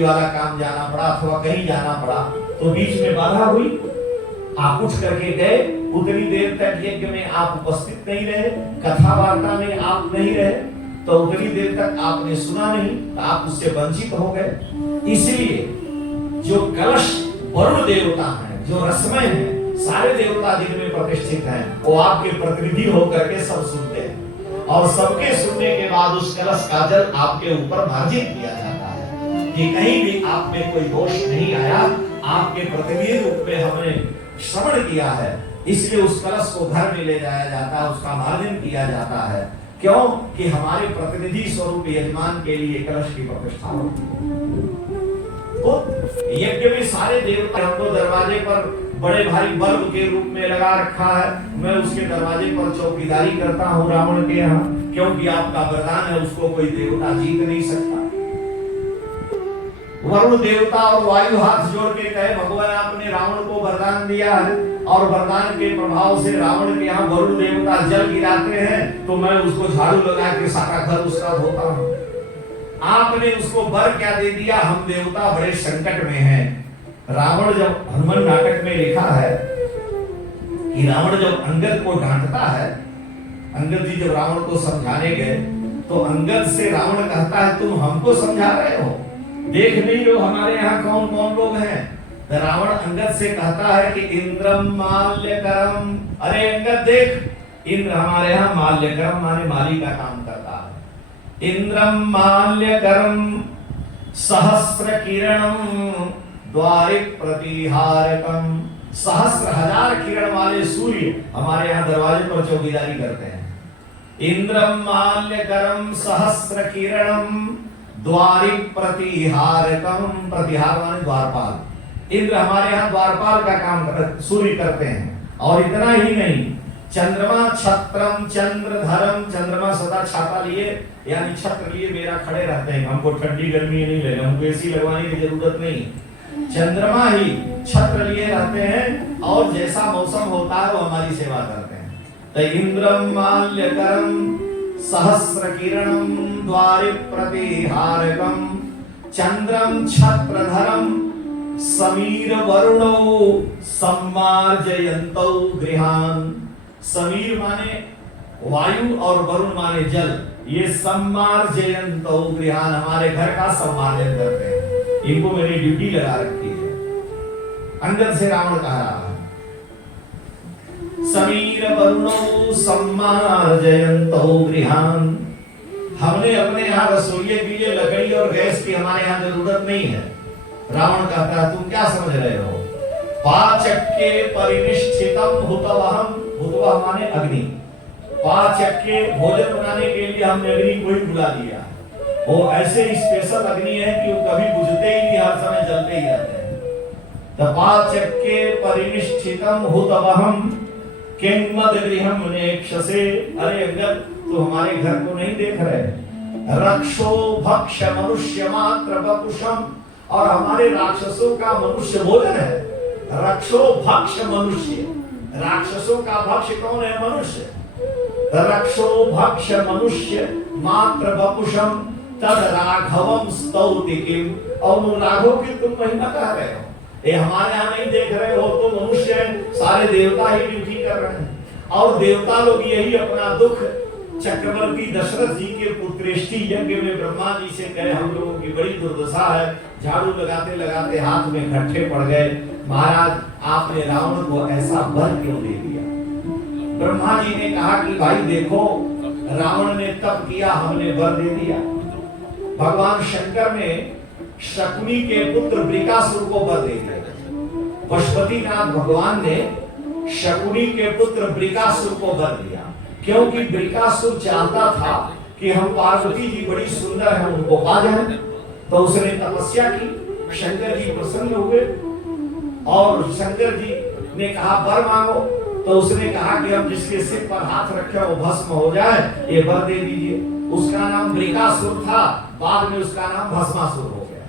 नौकरी वाला काम जाना पड़ा अथवा कहीं जाना पड़ा, तो बीच में बाधा हुई, आप उठ करके गए, उतनी देर तक यज्ञ में आप उपस्थित नहीं रहे, कथा वार्ता में आप नहीं रहे, तो उतनी देर तक आपने सुना नहीं, तो आप उससे वंचित हो गए। इसलिए जो कलश वरुण देवता है, जो रसमय है, सारे देवता जिनमें प्रतिष्ठित हैं, वो आपके प्रतिनिधि होकर के सब सुनते हैं, और सबके सुनने के बाद उस कलश का जल आपके ऊपर मार्जित किया जाता है कि कहीं भी आप में कोई दोष नहीं आया, आपके प्रतिनिधि रूप में हमने श्रवण किया है, इसलिए उस कलश को घर में ले जाया जाता है, उसका मार्जन किया जाता है। क्यों? कि हमारे प्रतिनिधि स्वरूप यजमान के लिए कलश की प्रतिष्ठा होती है। तो यज्ञ में सारे देवता हमको दरवाजे पर बड़े भारी बल्ब के रूप में लगा रखा है, मैं उसके दरवाजे पर चौकीदारी करता हूँ रावण के यहाँ, क्योंकि आपका वरदान है, उसको कोई देवता जीत नहीं सकता। वरुण देवता और वायु हाथ जोड़ के कहे, भगवान आपने रावण को वरदान दिया है, और वरदान के प्रभाव से रावण के यहाँ वरुण देवता जल गिराते हैं, तो मैं उसको झाड़ू लगा के सारा घर उसका धोता हूँ। आपने उसको वर क्या दे दिया? हम देवता बड़े संकट में हैं। रावण जब हनुमान नाटक में लिखा है कि रावण जब अंगद को डांटता है, अंगद जी जब रावण को समझाने गए, तो अंगद से रावण कहता है, तुम हमको समझा रहे हो, देख नहीं लो हमारे यहाँ कौन कौन लोग हैं। तो रावण अंगद से कहता है कि इंद्रम माल्यकरम, अरे अंगद देख, इंद्र हमारे यहाँ माल्यकरम माने माली का काम करता है। इंद्रम माल्यकरम सहस्र किरणम द्वारिक प्रतिहारकम, सहस्र हजार किरण वाले सूर्य हमारे यहाँ दरवाजे पर चौकीदारी करते हैं। इंद्रम माल्यकरम सहस्र किरणम द्वारिक प्रतिहारकम, प्रतिहार माने द्वारपाल, इंद्र हमारे यहाँ द्वारपाल का काम सूर्य करते हैं। और इतना ही नहीं, चंद्रमा छत्रम चंद्रधरम, चंद्रमा सदा छाता लिए यानी छत्र लिए मेरा खड़े रहते हैं, हमको ठंडी गर्मी नहीं लगे, हमको एसी लगवाने की जरूरत नहीं, चंद्रमा ही छत्र लिए रहते हैं, और जैसा मौसम होता है वो हमारी सेवा करते हैं। तो इंद्रम माल्यकरम सहस्र किरणम द्वारिक प्रतिहारकम चंद्रम छत्रधरम समीर वरुणो सम्मार्जयन्तौ गृहान। समीर माने वायु और वरुण माने जल, ये सम्मार्जयन्तौ गृहान हमारे घर का सम्मार्जन करते हैं, इनको मेरी ड्यूटी लगा रखी है। अंगद से रावण कह रहा है, समीर वरुणो सम्मार्जयन्तौ गृहान, हमने अपने यहाँ रसोई के लिए लकड़ी और गैस की हमारे यहाँ जरूरत नहीं है। रावण कहता है, तुम क्या समझ रहे हो? पाचक्के परिनिष्ठितम हुतवहम, हुतवह माने अग्नि, पाचक्के भोजन बनाने के लिए हमने अग्नि को ही बुला लिया। वो ऐसे स्पेशल अग्नि है कि वो कभी बुझते ही नहीं, हर समय जलते ही रहते हैं। पाचक्के परिनिष्ठितम हुतवहम किंमद गृहम नेक्षसे, अरे अंगद तो हमारे घर को नहीं देख रहे, रक्षो भक्ष मनुष्य मात्र वपुषम, और हमारे राक्षसों का मनुष्य भोजन है। रक्षो भक्ष मनुष्य, राक्षसों का भक्ष कौन है? मनुष्य। रक्षो भक्ष मनुष्य मात्र वपुषम तद राघवम स्तौति किम, और राघव की तुम महिमा कह रहे हो, ये हमारे यहाँ नहीं देख रहे हो, तो मनुष्य सारे देवता ही ड्यूटी कर रहे हैं, और देवता लोग यही अपना दुख चक्रवर्ती दशरथ जी के पुत्रेष्टि यज्ञ में ब्रह्मा जी से कहे, हम लोगों की बड़ी दुर्दशा है, झाड़ू लगाते लगाते हाथ में गड्ढे पड़ गए, महाराज आपने रावण को ऐसा वर क्यों दे दिया? ब्रह्मा जी ने कहा कि भाई देखो, रावण ने तप किया, हमने वर दे दिया। भगवान शंकर ने शकुनी के पुत्र वृकासुर को वर दे दिया। पशुपतिनाथ भगवान ने शकुनी के पुत्र वृकासुर को वर दिया, क्योंकि वृकासुर चाहता था कि हम पार्वती जी बड़ी सुंदर हैं, उनको पा जाएं। तो उसने तपस्या की, शंकर जी प्रसन्न हुए, और शंकर जी ने कहा वर मांगो, तो उसने कहा कि हम जिसके सिर पर हाथ रखे वो भस्म हो जाए, ये वर दे दीजिए। उसका नाम वृकासुर था, बाद में उसका नाम भस्मासुर हो गया।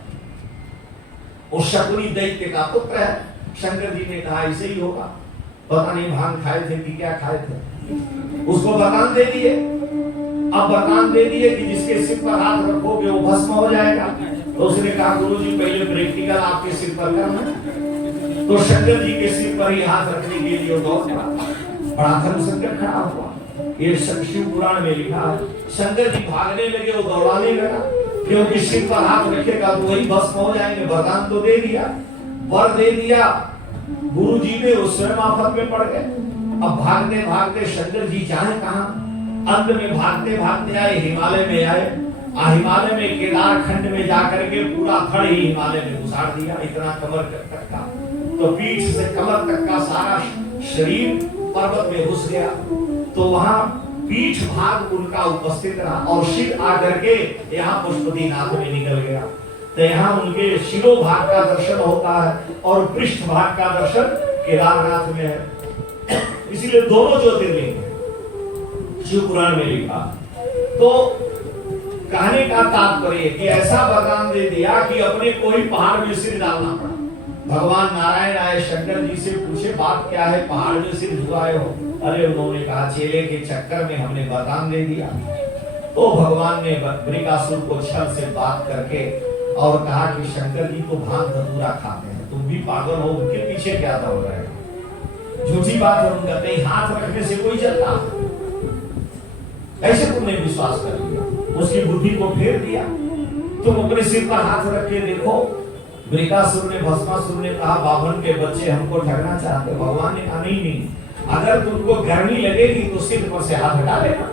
वो शकुनी दैत्य का पुत्र है। शंकर जी ने कहा ऐसे ही होगा, पता नहीं भांग खाए थे कि क्या खाए थे, उसको वरदान दे दिए। अब वरदान दे दिए कि जिसके सिर पर हाथ रखोगे वो भस्म हो जाएगा। तो उसने कहा गुरुजी पहले प्रैक्टिकल आपके सिर पर करना। तो शंकर जी के सिर पर ही हाथ रखने के लिए दौड़ पड़ा। बड़ा धर्म संकट खड़ा हुआ। ये शिव पुराण में लिखा है, शंकर जी भागने लगे, वो दौड़ाने लगा, क्योंकि सिर पर हाथ रखेगा तो वही भस्म हो जाएंगे। वरदान तो दे दिया, वर दे दिया, गुरु जी ने उस स्वयं आफत में पड़ गए। अब भागते भागते शंकर जी जाए कहां, अंत में भागते भागते आए हिमालय में आए। हिमालय में केदार खंड में जाकर के पूरा धड़ ही हिमालय में घुसाड़ दिया, इतना कमर तक का। तो पीठ से कमर तक का सारा शरीर पर्वत में घुस गया। तो वहां पीठ भाग उनका उपस्थित रहा और सिर आकर के यहाँ पशुपतिनाथ में निकल गया। तो यहाँ उनके शिरो भाग का दर्शन होता है और पृष्ठ भाग का दर्शन केदारनाथ में है। इसीलिए दोनों ज्योतिर्लिंग शिव पुराण में लिखा। तो कहने का तात्पर्य कि ऐसा वरदान दे दिया कि अपने कोई पहाड़ में सिर डालना पड़ा। भगवान नारायण आए, शंकर जी से पूछे बात क्या है, पहाड़ में सिर झुकाए हो? अरे उन्होंने कहा चेले के चक्कर में हमने वरदान दे दिया। तो भगवान ने वृकासुर को छल से बात करके और कहा कि शंकर जी तो भांग धतूरा खाते हैं, तुम भी पागल हो, उनके पीछे क्या दौड़ रहे हो? झूठी बात है उनका, कहीं हाथ रखने से कोई जलता? ऐसे तुमने विश्वास कर लिया, उसकी बुद्धि को फेर दिया। तुम अपने सिर पर हाथ रख के देखो। वृकासुर ने, भस्मासुर ने कहा बाभन के बच्चे हमको ठगना चाहते। भगवान ने कहा नहीं, अगर तुमको गर्मी लगेगी तो सिर पर से हाथ हटा लेना।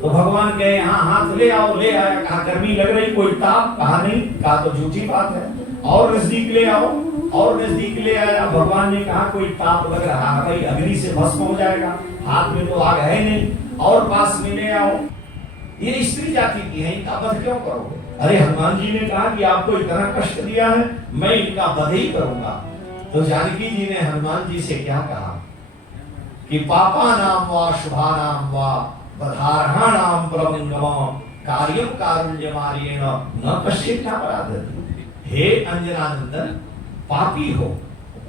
तो भगवान कहे यहाँ हाथ ले आओ, ले आया। कहा गर्मी लग रही, कोई ताप? कहा नहीं। कहा तो झूठी बात है, और नजदीक ले आओ, और नजदीक ले आया। भगवान ने कहा कोई ताप लग रहा है भाई, अग्नि से भस्म हो जाएगा, हाथ में तो आग है नहीं, और पास में ले आओ। ये स्त्री जाति की है, इनका वध क्यों करोगे? अरे हनुमान जी ने कहा कि आपको इतना कष्ट दिया है, मैं इनका वध ही करूंगा। तो जानकी जी ने हनुमान जी से क्या कहा कि पापा नाम वा शुभा नाम वा बधारहा नाम प्रमंगम कार्यम कारुण्यमार्येण न कश्चित् अपराधति। हे अंजनानंदन, पापी हो,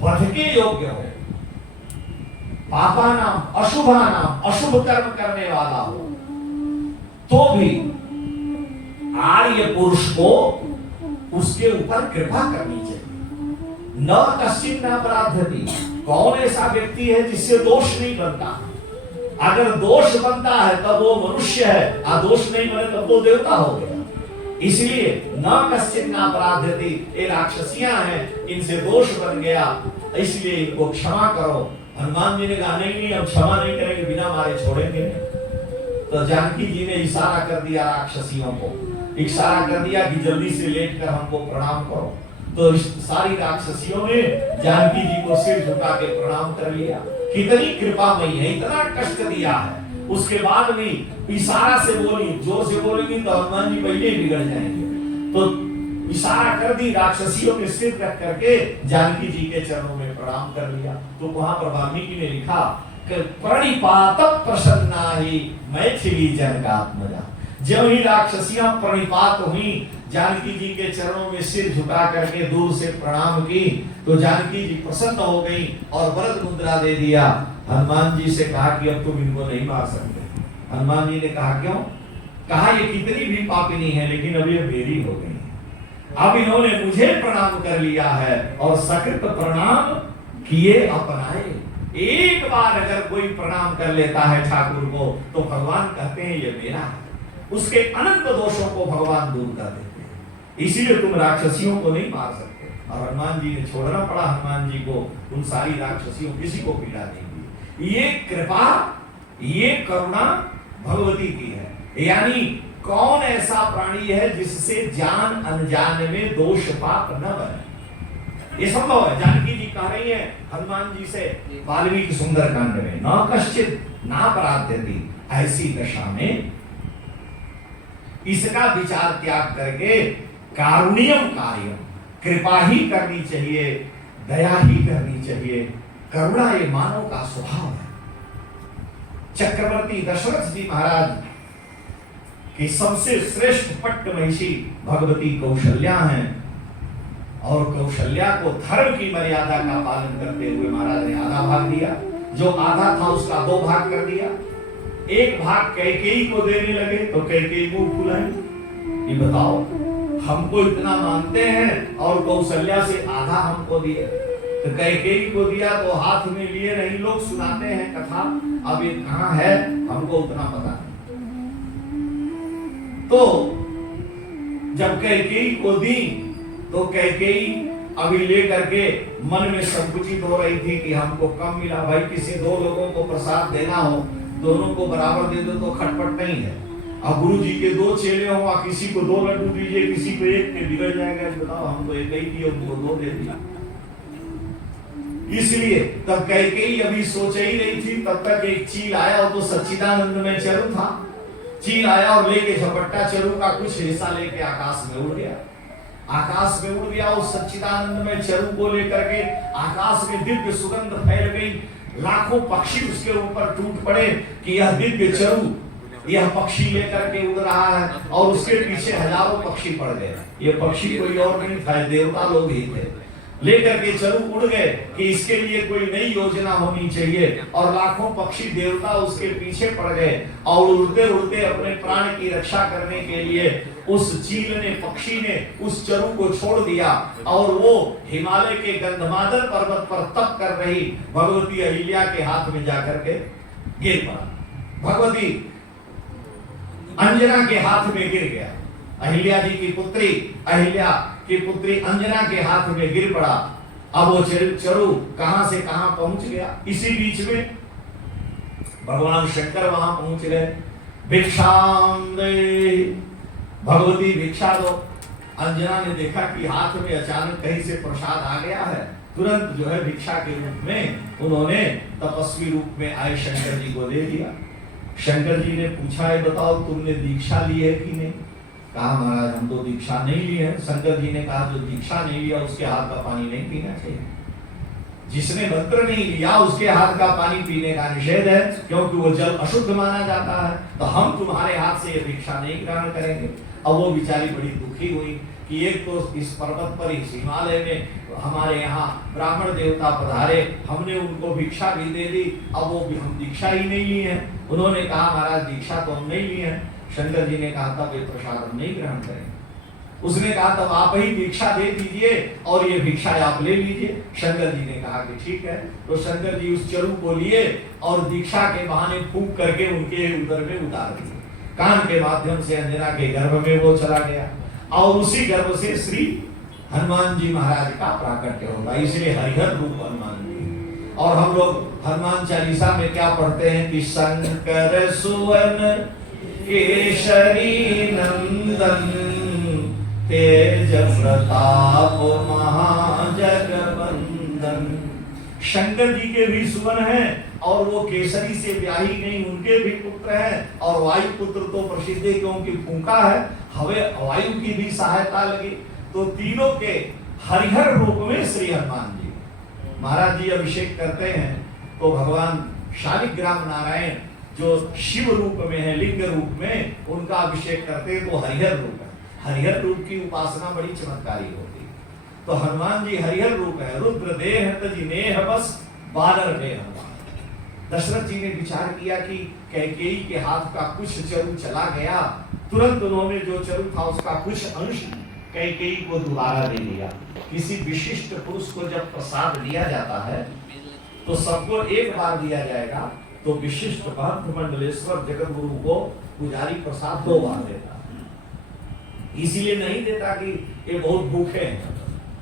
वध के योग्य हो, पापा नाम, अशुभा नाम, अशुभ कर्म करने वाला हो, तो भी आर्य पुरुष को उसके ऊपर कृपा करनी चाहिए। न कश्चित् अपराधति। कौन ऐसा व्यक्ति है जिससे दोष नहीं बनता? अगर दोष बनता है तब वो मनुष्य है, दोष नहीं बने तब वो देवता हो गया। इसलिए न कश्चित् अपराधति, ये राक्षसियां हैं, इनसे दोष बन गया, इसलिए इनको क्षमा करो। हनुमान जी ने कहा नहीं, अब क्षमा नहीं करेंगे, बिना मारे छोड़ेंगे। तो जानकी जी ने इशारा कर दिया राक्षसियों को, इशारा कर दिया कि जल्दी से लेट कर हमको प्रणाम करो। तो सारी राक्षसियों ने जानकी जी को सिर झुका के प्रणाम कर लिया। कितनी कृपामयी है, इतना कष्ट दिया है, उसके बाद भी इशारा से बोली, जोर से बोलेंगी तो हनुमान जी पहले बिगड़ जाएंगे। तो इशारा कर दी, राक्षसियों के सिर रख करके जानकी जी के चरणों में प्रणाम कर लिया। तो वहां पर वाल्मीकि ने लिखा कि प्रणिपात प्रसन्ना ही मैथिली जनकात्मजा। जब ही राक्षसियां प्रणिपात हुई, जानकी जी के चरणों में सिर झुका करके दूर से प्रणाम की, तो जानकी जी प्रसन्न हो गई और वरद मुद्रा दे दिया। हनुमान जी से कहा कि अब तुम इनको नहीं मार सकते। हनुमान जी ने कहा क्यों? कहा ये कितनी भी पापिनी है, लेकिन अब ये मेरी हो गई। अब इन्होंने मुझे प्रणाम कर लिया है और सकृत प्रणाम किए अपनाए। एक बार अगर कोई प्रणाम कर लेता है ठाकुर को, तो भगवान कहते हैं ये मेरा है। उसके अनंत दोषों को भगवान दूर कर देते हैं। इसीलिए तुम राक्षसियों को नहीं मार सकते। और हनुमान जी ने छोड़ना पड़ा हनुमान जी को, उन सारी राक्षसियों किसी को पीड़ा देंगी। ये कृपा, ये करुणा भगवती की है। यानी कौन ऐसा प्राणी है जिससे जान अनजान में दोष पाप न बने? ये संभव है। जानकी जी कह रही है हनुमान जी से वाल्मीकि सुंदर कांड में, न कश्चित् नापराध्यति, ऐसी दशा में इसका विचार त्याग करके कारुण्यम कार्य, कृपा ही करनी चाहिए, दया ही करनी चाहिए। करुणा ये मानव का स्वभाव है। चक्रवर्ती दशरथ जी महाराज की सबसे श्रेष्ठ पट्ट महिषी भगवती कौशल्या हैं, और कौशल्या को धर्म की मर्यादा का पालन करते हुए महाराज ने आधा भाग दिया। जो आधा था उसका 2 भाग कर दिया। एक भाग कैकेयी को देने लगे तो कैकेयी मुंह फुलाई। ये बताओ हमको इतना मानते हैं और कौशल्या से आधा हमको दिए। तो कैकेयी को दिया तो हाथ में लिए नहीं, लोग सुनाते हैं कथा, अब ये कहां है हमको उतना पता नहीं। तो जब कैकेयी को दी तो कैकेयी अभी लेकर के मन में संकुचित हो रही थी कि हमको कम मिला। भाई किसी दो लोगों को प्रसाद देना हो, दोनों को बराबर दे दो तो खटपट नहीं है। अब गुरु जी के दो चेले हो, किसी को 2 लड्डू दीजिए, किसी को 1 के बिगड़ जाएगा। बताओ, हमको 1 ही दिया, उनको 2 दे दिया। इसलिए तब कैकेयी अभी सोच ही रही थी, तब तक एक चील आया, और तो सच्चिदानंद में चरु था। चील आया और लेके झपट्टा चरु का कुछ हिस्सा लेके आकाश में उड़ गया। आकाश में उड़ गया, उस सच्चिदानंद में चरु को लेकर के आकाश में दिव्य सुगंध फैल गई। लाखों पक्षी उसके ऊपर टूट पड़े कि यह दिव्य चरु, यह पक्षी लेकर के उड़ रहा है, और उसके पीछे हजारों पक्षी पड़ गए। ये पक्षी कोई और नहीं था, देवता लोग ही थे। लेकर के चरु उड़ गए कि इसके लिए कोई नई योजना होनी चाहिए, और लाखों पक्षी देवता उसके पीछे पड़ गए। और उड़ते उड़ते अपने प्राण की रक्षा करने के लिए उस चील ने, पक्षी ने उस चरु को छोड़ दिया, और वो हिमालय के गंधमादन पर्वत पर तप कर रही भगवती अहिल्या के हाथ में जाकर के गिर पड़ा। भगवती अंजना के हाथ में गिर गया। अहिल्या जी की पुत्री, अहिल्या की पुत्री अंजना के हाथ में गिर पड़ा। अब वो चरु कहां से कहां पहुंच गया। इसी बीच में भगवान शंकर वहां पहुंच गए। भिक्षाम दे, भगवती भिक्षा दो। अंजना ने देखा कि हाथ में अचानक कहीं से प्रसाद आ गया है, तुरंत जो है भिक्षा के रूप में उन्होंने तपस्वी रूप में आए शंकर जी को दे दिया। शंकर जी ने पूछा, है बताओ तुमने दीक्षा ली है कि नहीं? कहा महाराज हम तो दीक्षा नहीं ली है। शंकर जी ने कहा जो दीक्षा नहीं लिया उसके हाथ का पानी नहीं पीना चाहिए। जिसने मंत्र नहीं लिया उसके हाथ का पानी पीने का निषेध है, क्योंकि वो जल अशुद्ध माना जाता है। तो हम तुम्हारे हाथ से ये दीक्षा नहीं ग्रहण करेंगे। अब वो बेचारी बड़ी दुखी हुई कि एक तो इस पर्वत पर, इस हिमालय में हमारे यहाँ ब्राह्मण देवता पधारे, हमने उनको भिक्षा भी दे दी, अब वो भी हम दीक्षा ही नहीं ली है। उन्होंने कहा महाराज दीक्षा तो हम नहीं ली है। शंकर जी ने कहा तब ये प्रसाद हम नहीं ग्रहण करेंगे। उसने कहा तब आप ही दीक्षा दे दीजिए और ये भिक्षा आप ले लीजिए। शंकर जी ने कहा कि ठीक है। तो शंकर जी उस चरु को लिए और दीक्षा के बहाने फूंक करके उनके उदर में उतार दिए। कान के माध्यम से अंजना के गर्भ में वो चला गया, और उसी गर्भ से श्री हनुमान जी महाराज का प्राकट्य होगा। इसलिए हरिहर रूप हनुमान जी। और हम लोग हनुमान चालीसा में क्या पढ़ते हैं कि शंकर सुवन केशरी नंदन तेज प्रताप महाजगवंदन। शंकर जी के भी सुवन हैं, और वो केसरी से ब्याही नहीं, उनके भी पुत्र हैं। और वायु पुत्र तो प्रसिद्ध है क्योंकि फूंका है, हमें वायु की भी सहायता लगी। तो तीनों के हरिहर रूप में श्री हनुमान जी महाराज जी अभिषेक करते हैं। तो भगवान शालिग्राम नारायण जो शिव रूप में है, लिंग रूप में, उनका अभिषेक करते हैं तो हरिहर रूप है। हरिहर रूप की उपासना बड़ी चमत्कारी होती है। तो हनुमान जी हरिहर रूप है। रुद्र देह तजि नेह बस बानर देह हनुमान। दशरथ जी ने विचार किया कि कैकेयी के हाथ का कुछ चरु चला गया, तुरंत उन्होंने जो चरु था उसका कुछ अंश कैकेयी को दोबारा दे दिया। किसी विशिष्ट पुरुष को जब प्रसाद दिया जाता है तो सबको एक बार दिया जाएगा, तो विशिष्ट भक्त मंडलेश्वर जगत गुरु को पुजारी प्रसाद 2 बार देता है। इसीलिए नहीं देता कि ये बहुत भूखे हैं,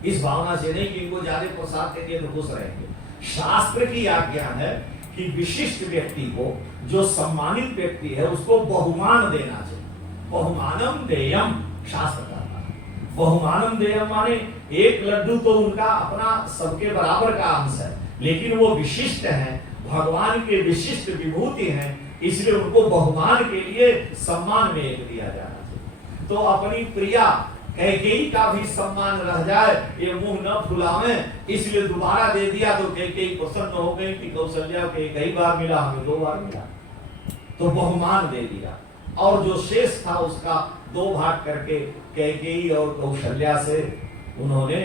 इस भावना से नहीं कि इनको ज्यादा प्रसाद देंगे तो खुश रहेंगे। शास्त्र की आज्ञा है कि विशिष्ट व्यक्ति को, जो सम्मानित व्यक्ति है, उसको बहुमान देना चाहिए। बहुमानम देयम शास्त्र कहता है। बहुमानम देयम माने 1 लड्डू तो उनका अपना सबके बराबर का अंश है, लेकिन वो विशिष्ट है, भगवान के विशिष्ट विभूति हैं, इसलिए उनको बहुमान के लिए सम्मान में एक दिया जाना चाहिए। तो अपनी प्रिया कैकेयी का भी सम्मान रह जाए, ये मुंह न फुलावे, इसलिए दोबारा दे दिया। तो कैकेयी प्रसन्न हो गई कि कौशल्या के 1 बार मिला, हमें 2 बार मिला, तो बहुमान दे दिया। और जो शेष था उसका 2 भाग करके कैकेयी और कौशल्या से उन्होंने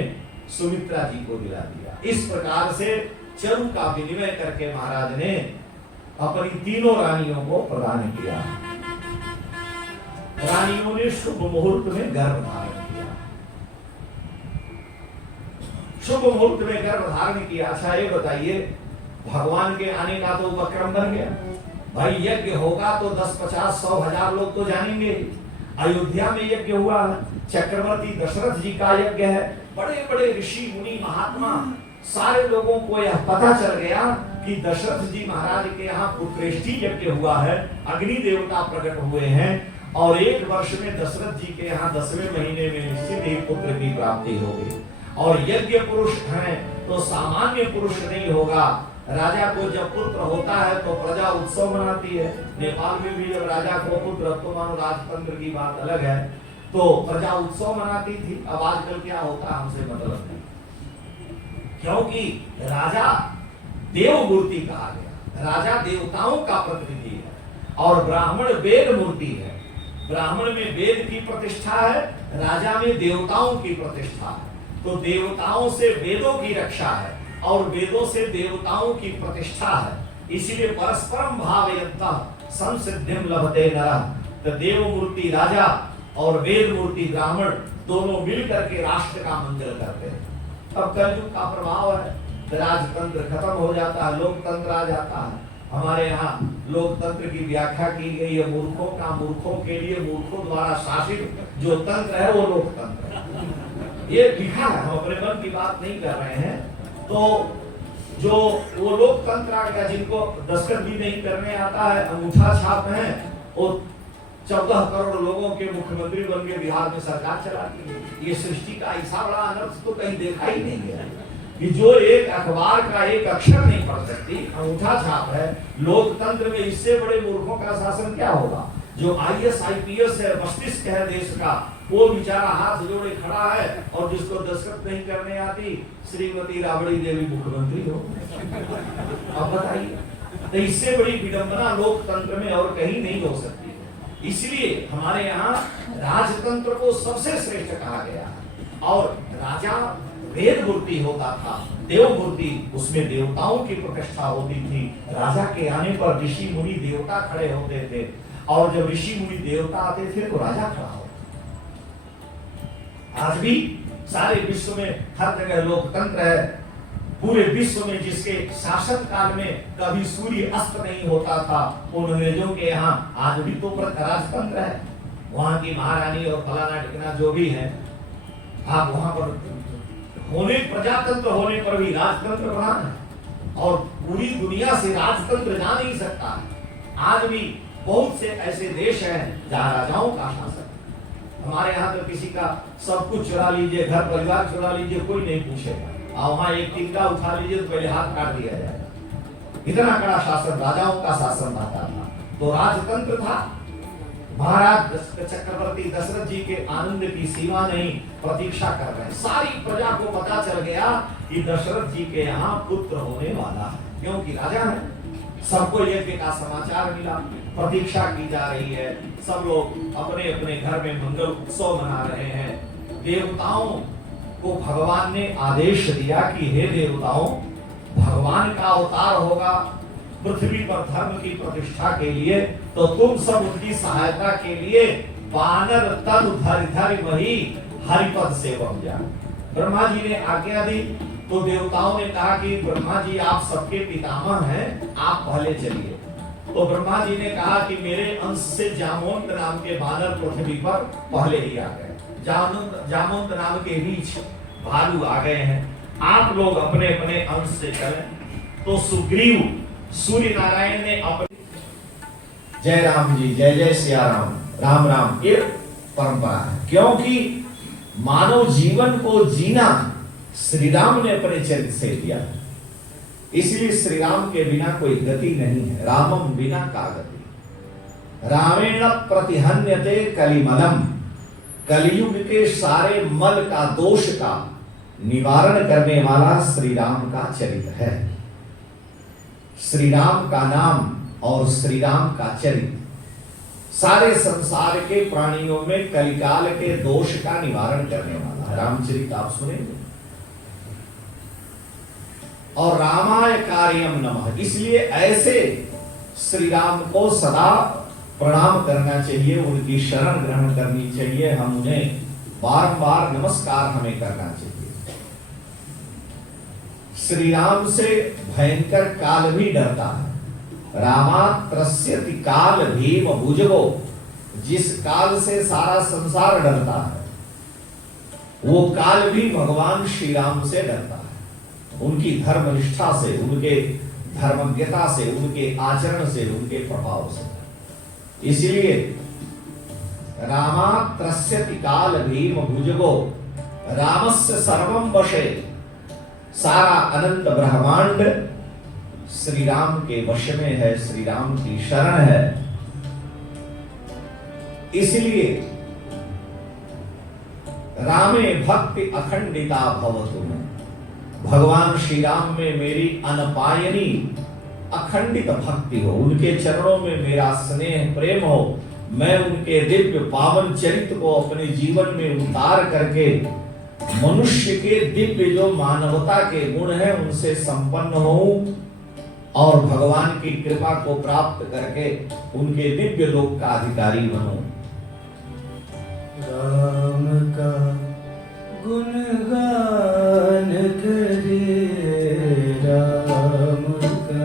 सुमित्रा जी को दिला दिया। इस प्रकार से चरु का विनिमय करके महाराज ने अपनी तीनों रानियों को प्रदान किया। रानियों ने शुभ मुहूर्त में गर्भ धारण किया। शुभ मुहूर्त में गर्भ धारण किया। अच्छा ये बताइए, भगवान के आने का तो उपक्रम बन गया, भाई यज्ञ होगा तो 10, 50, 100, 1000 लोग तो जानेंगे। अयोध्या में यज्ञ हुआ, चक्रवर्ती दशरथ जी का यज्ञ है, बड़े बड़े ऋषि मुनि महात्मा सारे लोगों को यह पता चल गया कि दशरथ जी महाराज के यहाँ पुत्रेष्टि यज्ञ हुआ है, अग्नि देवता प्रकट हुए हैं और 1 वर्ष में दशरथ जी के यहाँ 10वें महीने में निश्चित ही पुत्र की प्राप्ति होगी। और यज्ञ पुरुष हैं तो सामान्य पुरुष नहीं होगा। राजा को जब पुत्र होता है तो प्रजा उत्सव मनाती है। नेपाल में भी जब राजा को पुत्र, अब तो मानो राजतंत्र की बात अलग है, तो प्रजा उत्सव मनाती थी। अब आजकल क्या होता है हमसे मतलब नहीं, क्योंकि राजा देव मूर्ति कहा गया, राजा देवताओं का प्रतिनिधि है और ब्राह्मण वेद मूर्ति है। ब्राह्मण में वेद की प्रतिष्ठा है, राजा में देवताओं की प्रतिष्ठा है। तो देवताओं से वेदों की रक्षा है और वेदों से देवताओं की प्रतिष्ठा है। इसलिए परस्परम भावयन्तः संसिद्धिं लभते नरः। तो देव मूर्ति राजा और वेद मूर्ति ब्राह्मण दोनों मिलकर के राष्ट्र का मंगल करते हैं। अब कलयुग का प्रभाव है, राजतंत्र खत्म हो जाता है, लोकतंत्र आ जाता है। हमारे यहाँ लोकतंत्र की व्याख्या की गई है मूर्खों का, मूर्खों के लिए, मूर्खों द्वारा शासित जो तंत्र है वो लोकतंत्र है। ये लिखा है, हम अपने मन की बात नहीं कर रहे हैं। तो जो वो लोकतंत्र आ गया, जिनको दस्तखत भी नहीं करने आता है, अंगूठा छाप है, वो 14 करोड़ लोगों के मुख्यमंत्री बन के बिहार में सरकार चलाती है। ये सृष्टि का ऐसा बड़ा अनर्थ तो कहीं देखा ही नहीं है कि जो एक अखबार का एक अक्षर नहीं पढ़ सकती, अंगूठा छाप है। लोकतंत्र में इससे बड़े मूर्खों का शासन क्या होगा? जो IAS IPS है, मस्तिष्क है देश का, वो बेचारा हाथ जोड़े खड़ा है और जिसको दस्तखत नहीं करने आती, श्रीमती राबड़ी देवी मुख्यमंत्री हो। अब बताइए, तो इससे बड़ी विडंबना लोकतंत्र में और कहीं नहीं हो सकती। इसलिए हमारे यहाँ राजतंत्र को सबसे श्रेष्ठ कहा गया है। और राजा वेद मूर्ति होता था, देव मूर्ति, उसमें देवताओं की प्रतिष्ठा होती थी। राजा के आने पर ऋषि मुनि देवता खड़े होते थे और जब ऋषि मुनि देवता आते थे तो राजा खड़ा होता। आज भी सारे विश्व में हर जगह लोकतंत्र है। पूरे विश्व में जिसके शासन काल में कभी सूर्य अस्त नहीं होता था, उन अंग्रेजों के यहाँ आज भी तो राजतंत्र है। वहां की महारानी और फलाना ढिकना जो भी है, आप वहां पर होने, प्रजातंत्र होने पर भी राजतंत्र प्रधान है और पूरी दुनिया से राजतंत्र जा नहीं सकता है। आज भी बहुत से ऐसे देश हैं जहाँ राजाओं का शासन। हमारे यहाँ तो किसी का सब कुछ चुरा लीजिए, घर परिवार चुरा लीजिए, कोई नहीं पूछेगा। और वहां एक टिक्का उठा लीजिए तो पहले हाथ काट दिया जाएगा। इतना कड़ा शासन, राजाओं का शासन रहता था। तो राजतंत्र था। महाराज चक्रवर्ती दशरथ जी के आनंद की सीमा नहीं, प्रतीक्षा कर रहे हैं। सारी प्रजा को पता चल गया कि दशरथ जी के यहाँ पुत्र होने वाला है, क्योंकि राजा है। सबको यज्ञ का समाचार मिला, प्रतीक्षा की जा रही है। सब लोग अपने अपने घर में मंगल उत्सव मना रहे हैं। देवताओं को भगवान ने आदेश दिया कि हे देवताओं, भगवान का अवतार होगा पृथ्वी पर धर्म की प्रतिष्ठा के लिए, तो तुम सब उनकी सहायता के लिए वानर तनु धरि धरि वही हरिपद से बन जाए। ब्रह्मा जी ने आज्ञा दी तो देवताओं ने कहा कि ब्रह्मा जी आप सबके पितामह हैं, आप पहले चलिए। तो ब्रह्मा जी ने कहा कि मेरे अंश से जामवंत नाम के वानर पृथ्वी पर पहले ही आ गए। जामवंत नाम के बीच भालू आ गए हैं। आप लोग अपने अपने अंश से चलें। तो सुग्रीव, सूर्य नारायण ने अपने जय राम जी, जय जय सिया राम, राम राम, ये परंपरा है। क्योंकि मानव जीवन को जीना श्री राम ने अपने चरित्र से दिया, इसलिए श्री राम के बिना कोई गति नहीं है। रामम बिना का गति। रामेण प्रतिहन्यते कलिमलम। कलियुग के सारे मल का, दोष का निवारण करने वाला श्री राम का चरित्र है। श्री राम का नाम और श्री राम का चरित्र सारे संसार के प्राणियों में कलिकाल के दोष का निवारण करने वाला है। रामचरित आप सुनेंगे। और रामाय कार्यम नमः, इसलिए ऐसे श्री राम को सदा प्रणाम करना चाहिए, उनकी शरण ग्रहण करनी चाहिए। हम उन्हें बारंबार नमस्कार हमें करना चाहिए। श्री राम से भयंकर काल भी डरता है। रामात्रस्यति काल भीम भुजगो, जिस काल से सारा संसार डरता है वो काल भी भगवान श्री राम से डरता है। उनकी धर्मनिष्ठा से, उनके धर्मज्ञता से, उनके आचरण से, उनके प्रभाव से। इसलिए रामात्रस्यति काल भीम भुजगो, रामस्य सर्वं वशे, सारा अनंत ब्रह्मांड श्री राम के वश में है, श्री राम की शरण है। इसलिए रामे भक्ति अखंडिता भवतु, भगवान श्री राम में मेरी अनपायनी अखंडित भक्ति हो, उनके चरणों में मेरा स्नेह प्रेम हो, मैं उनके दिव्य पावन चरित्र को अपने जीवन में उतार करके मनुष्य के दिव्य जो मानवता के गुण हैं उनसे संपन्न हूं और भगवान की कृपा को प्राप्त करके उनके दिव्य लोक का अधिकारी बनूं। राम का गुणगान करे, राम का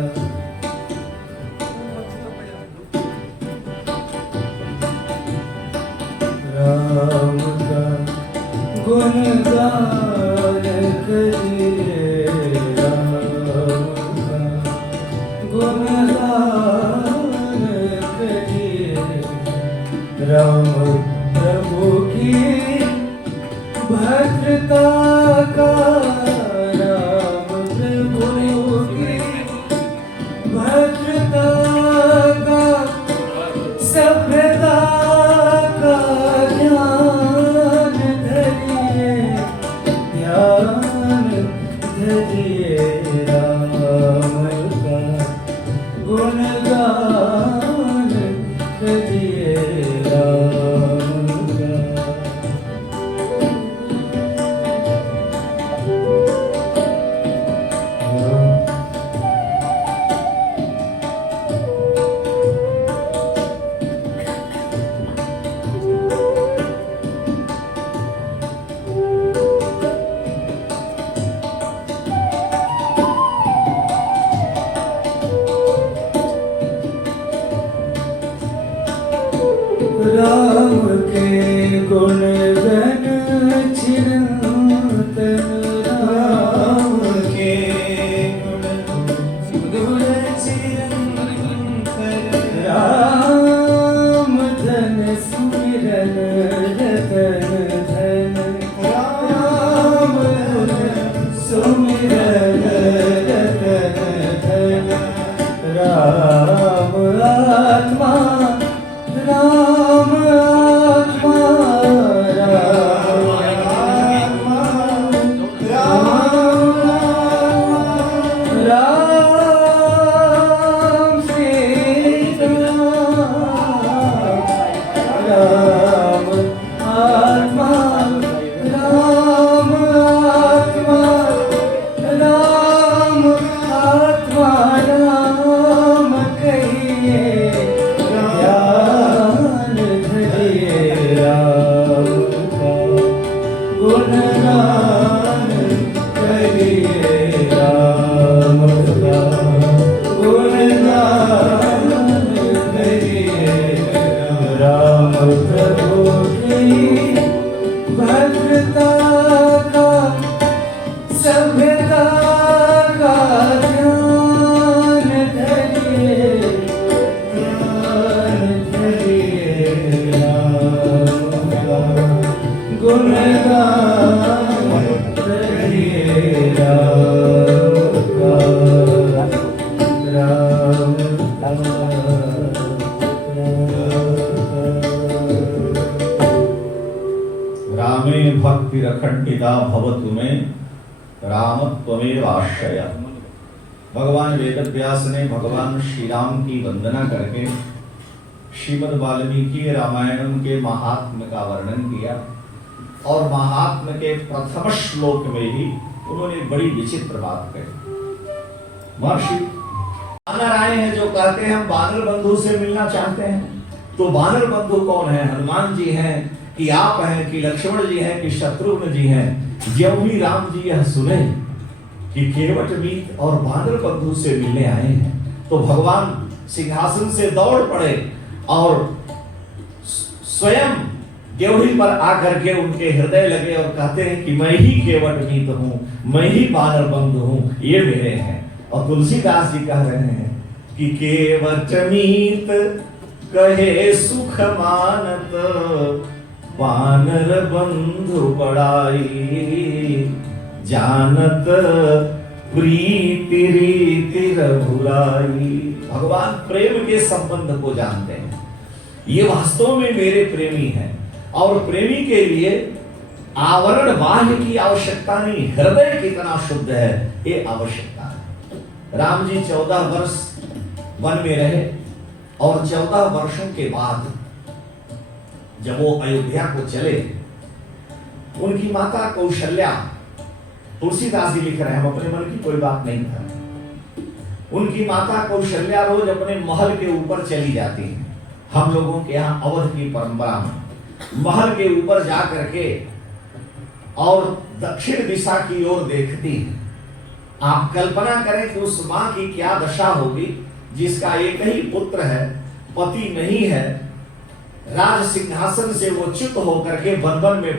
गुणगान करे, राम का गुणगान करे। राम प्रभु की भद्रता का, राम प्रभु की भद्रता का, सभ्यता का ध्यान धरिए, ध्यान धरिए। राम का गुणगान करिए, राम का। राम के गुण गण चिरंतन, राम के गुण चिरंतन, राम धन सुमिरन रतन धन, राम धन सुमिरन रतन धन। राम आत्मा, राम आत्मा, राम आत्मा, राम सीता, राम आत्मा, राम आत्मा, राम आत्मा, राम कहिए, ध्यान धरिए। राम का गुणगान करिए, राम का गुणगान करिए। राम प्रभु की भद्रता का, सभ्यता का ध्यान धरिए, ध्यान धरिए। राम का गुणगान करिए, राम का, राम रामे भक्ति अखंडिता भवतु में रामत्वमेव आश्रय। भगवान वेदव्यास ने भगवान श्री राम की वंदना करके श्रीमद् वाल्मीकि रामायण के महात्म्य का वर्णन किया और महात्म्य के प्रथम श्लोक में ही उन्होंने बड़ी विचित्र बात कही। महर्षि बानर आए हैं जो कहते हैं हम बानर बंधु से मिलना चाहते हैं, तो बानर बंधु कौन है? हनुमान जी हैं कि आप हैं कि लक्ष्मण जी हैं कि शत्रुघ्न जी हैं? ज्यों ही राम जी यह सुने कि केवटमीत और बानर बंधु से मिलने आए हैं, तो भगवान सिंहासन से दौड़ पड़े और स्वयं देवड़ी पर आकर के उनके हृदय लगे और कहते हैं कि मैं ही केवटमीत हूं, मैं ही बानर बंधु हूं, ये मेरे हैं। और तुलसीदास जी कह रहे हैं कि केवटमीत कहे सुख मानत, बानर बंधु बड़ाई, जानत प्रीति रीति रघुराई। भगवान प्रेम के संबंध को जानते हैं, ये वास्तव में मेरे प्रेमी हैं। और प्रेमी के लिए आवरण बाह्य की आवश्यकता नहीं, हृदय कितना शुद्ध है ये आवश्यकता है। राम जी 14 वर्ष वन में रहे और 14 वर्षों के बाद जब वो अयोध्या को चले, उनकी माता कौशल्या, तुलसीदास जी लिख रहे हैं, हम अपने मन की कोई बात नहीं कर रहे, उनकी माता कौशल्या रोज अपने महल के ऊपर चली जाती हैं। हम लोगों के यहाँ अवध की परंपरा में महल के ऊपर जा करके और दक्षिण दिशा की ओर देखती है। आप कल्पना करें कि उस मां की क्या दशा होगी जिसका एक ही पुत्र है, पति नहीं है, राज सिंहासन से वो च्युत होकर के बंधन में